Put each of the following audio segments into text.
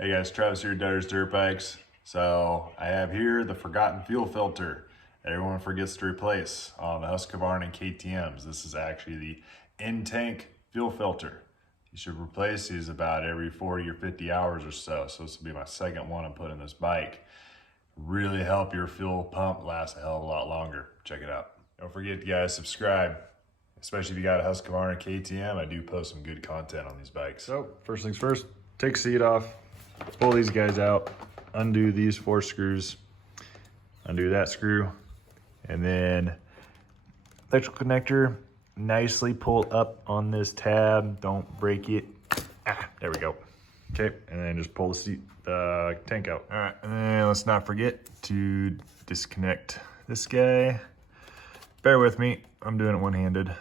Hey guys, Travis here, Dutter's Dirt Bikes. So I have here the forgotten fuel filter that everyone forgets to replace on the Husqvarna and KTMs. This is actually the in-tank fuel filter. You should replace these about every 40 or 50 hours or so. So this will be my second one I'm putting in this bike. Really help your fuel pump last a hell of a lot longer. Check it out. Don't forget to guys subscribe, especially if you got a Husqvarna KTM. I do post some good content on these bikes. So first things first, take seat off, pull these guys out, undo these 4 screws, undo that screw, and then electrical connector, nicely pull up on this tab, don't break it. There we go. Okay, and then just pull the tank out. All right, and then let's not forget to disconnect this guy. Bear with me, I'm doing it one-handed.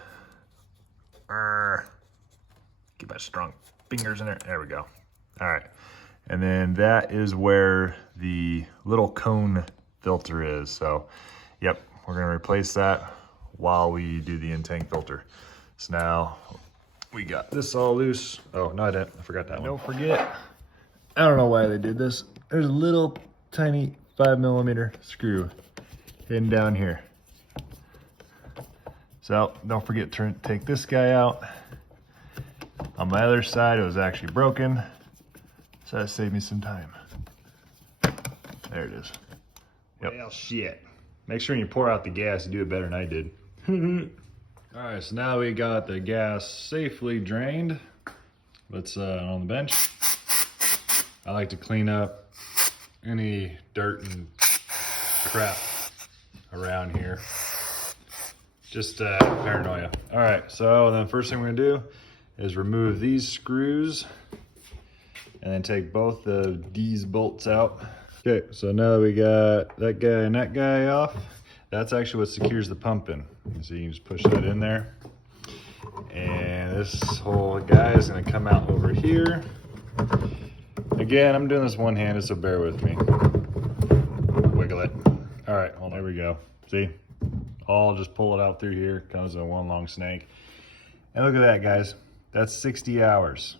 Get my strong fingers in there. There we go. All right. And then that is where the little cone filter is. So, yep, we're going to replace that while we do the in-tank filter. So now we got this all loose. Oh, no, I didn't. I forgot that one. Don't forget, I don't know why they did this. There's a little tiny 5mm screw hidden down here. So don't forget to take this guy out. On my other side, it was actually broken, so that saved me some time. There it is. Yep. Well, shit. Make sure when you pour out the gas, you do it better than I did. All right, so now we got the gas safely drained. Let's on the bench. I like to clean up any dirt and crap around here. Just paranoia. All right, so then first thing we're gonna do is remove these screws and then take both of these bolts out. Okay, so now that we got that guy and that guy off, that's actually what secures the pump in. So you can just push that in there. And this whole guy is gonna come out over here. Again, I'm doing this one-handed, so bear with me. Wiggle it. All right, hold on, there we go. See? I'll just pull it out through here, comes in one long snake. And look at that, guys. That's 60 hours.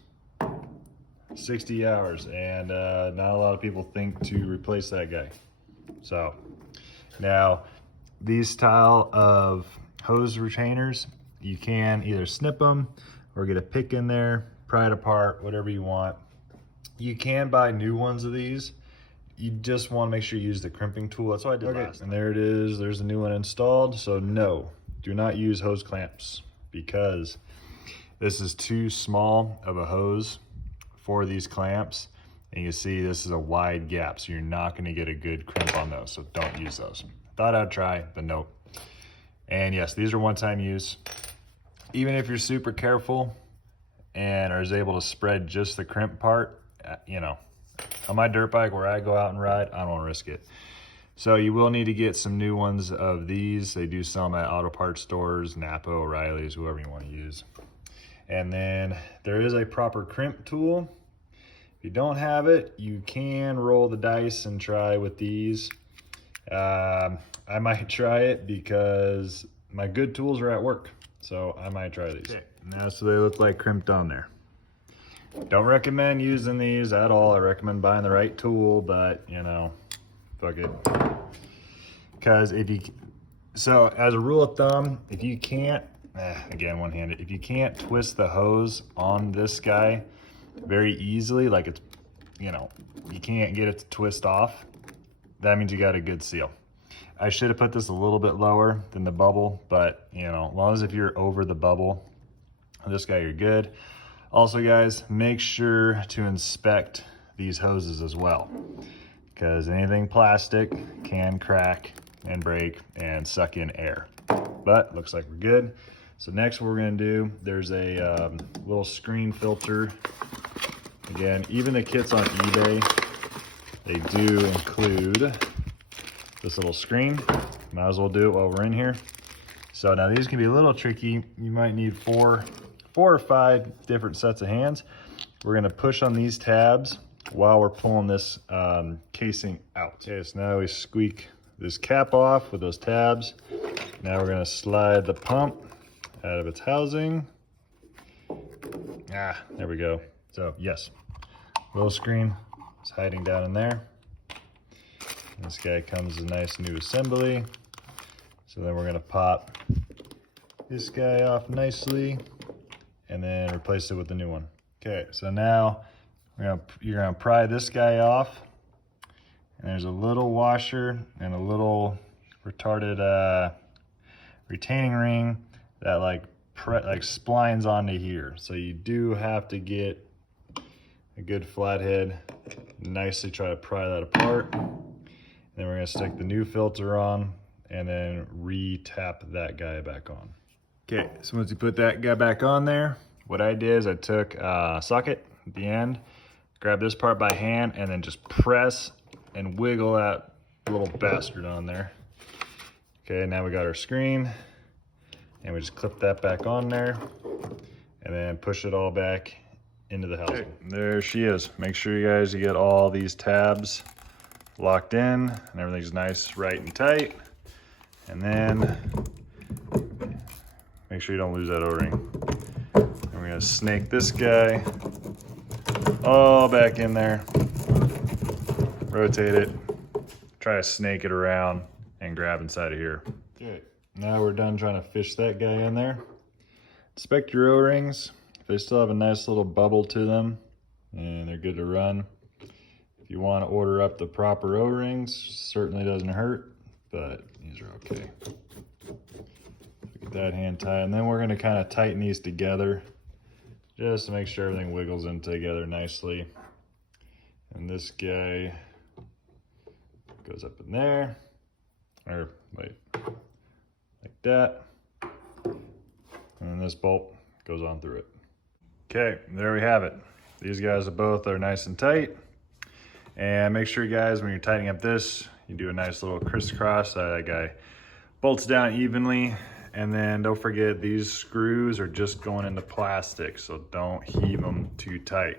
60 hours, and not a lot of people think to replace that guy. So now these style of hose retainers, you can either snip them or get a pick in there, pry it apart, whatever you want. You can buy new ones of these. You just want to make sure you use the crimping tool. That's what I did last time. And there it is. There's the new one installed. So no, do not use hose clamps because this is too small of a hose for these clamps. And you see this is a wide gap, so you're not going to get a good crimp on those. So don't use those. Thought I'd try, but nope. And yes, these are one-time use. Even if you're super careful and are able to spread just the crimp part, you know, on my dirt bike where I go out and ride, I don't want to risk it. So you will need to get some new ones of these. They do sell them at auto parts stores, Napa, O'Reilly's, whoever you want to use. And then there is a proper crimp tool. If you don't have it, you can roll the dice and try with these. I might try it because my good tools are at work. So I might try these. Okay. Now, so they look like crimped on there. Don't recommend using these at all. I recommend buying the right tool, but you know, fuck it. Because so as a rule of thumb, if you can't, again, one-handed, if you can't twist the hose on this guy very easily, like it's, you know, you can't get it to twist off, that means you got a good seal. I should have put this a little bit lower than the bubble, but you know, as long as if you're over the bubble, this guy, you're good. Also, guys, make sure to inspect these hoses as well, because anything plastic can crack and break and suck in air. But looks like we're good. So next what we're gonna do, there's a little screen filter. Again, even the kits on eBay, they do include this little screen. Might as well do it while we're in here. So now these can be a little tricky. You might need four or five different sets of hands. We're gonna push on these tabs while we're pulling this casing out. Okay, so now we squeak this cap off with those tabs. Now we're gonna slide the pump out of its housing. There we go. So yes, little screen, is hiding down in there. This guy comes a nice new assembly. So then we're gonna pop this guy off nicely and then replace it with the new one. Okay, so now you're gonna pry this guy off, and there's a little washer and a little retarded retaining ring that like splines onto here. So you do have to get a good flathead, nicely try to pry that apart. Then we're gonna stick the new filter on and then re-tap that guy back on. Okay, so once you put that guy back on there, what I did is I took a socket at the end, grab this part by hand, and then just press and wiggle that little bastard on there. Okay, now we got our screen, and we just clip that back on there, and then push it all back into the housing. Okay, there she is. Make sure you guys get all these tabs locked in, and everything's nice, right, and tight. And then make sure you don't lose that O-ring. And we're gonna snake this guy all back in there, rotate it, try to snake it around and grab inside of here. Okay, now we're done trying to fish that guy in there. Inspect your O-rings. If they still have a nice little bubble to them and they're good to run. If you want to order up the proper O-rings, certainly doesn't hurt, but these are okay. Get that hand tight, and then we're going to kind of tighten these together just to make sure everything wiggles in together nicely. And this guy goes up in there, or wait, like that. And then this bolt goes on through it. Okay, there we have it. These guys are both nice and tight. And make sure you guys, when you're tightening up this, you do a nice little crisscross so that guy bolts down evenly. And then don't forget, these screws are just going into plastic, so don't heave them too tight.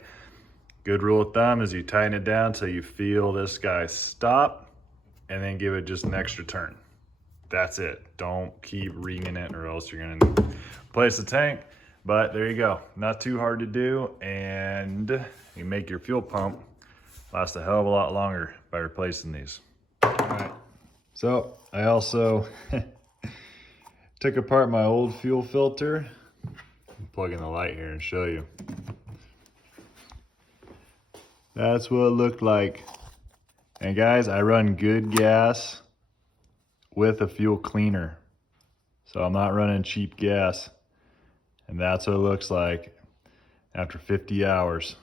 Good rule of thumb is you tighten it down till you feel this guy stop, and then give it just an extra turn. That's it. Don't keep ringing it, or else you're gonna replace the tank. But there you go. Not too hard to do, and you make your fuel pump last a hell of a lot longer by replacing these. All right. So I also took apart my old fuel filter. I'll plug in the light here and show you. That's what it looked like. And guys, I run good gas with a fuel cleaner. So I'm not running cheap gas. And that's what it looks like after 50 hours.